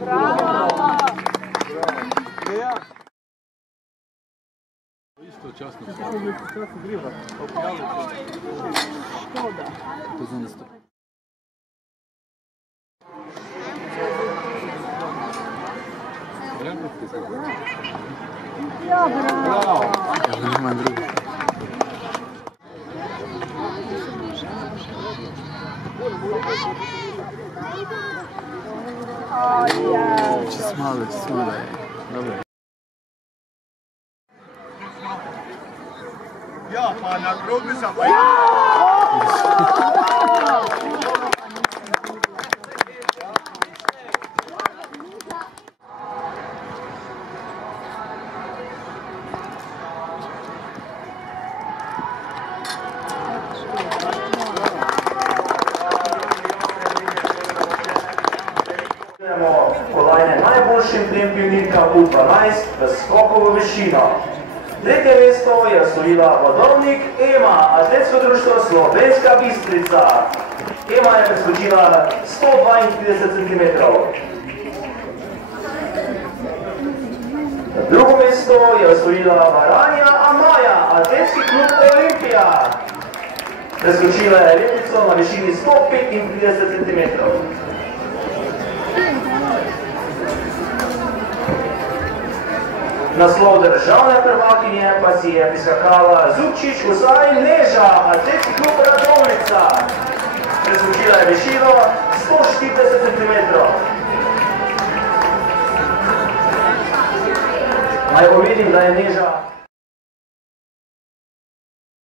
Bravo! Isto časno. Časno griva. Škoda. To znam da stoji. Ja, bravo! Evo nema drugo. Česmale. Dobro. Ja, pa na grobi sam. Kolajne najboljšim trem pionirkam U12 v skoku v višino. Tretje mesto je osvojila Vodovnik Ema, atletsko društvo Slovenska Bistrica. Ema je preskočila 132 cm. Drugo mesto je osvojila Varanja Amaja, atletski klub Olimpija. Preskočila je letnico na višini 135 cm. Naslov državne prvakinje pa si je priskakala Zubčič Usaj Neža, atletski klub Radovnica. Preskočila je višino 140 cm. Naj povedim, da je Neža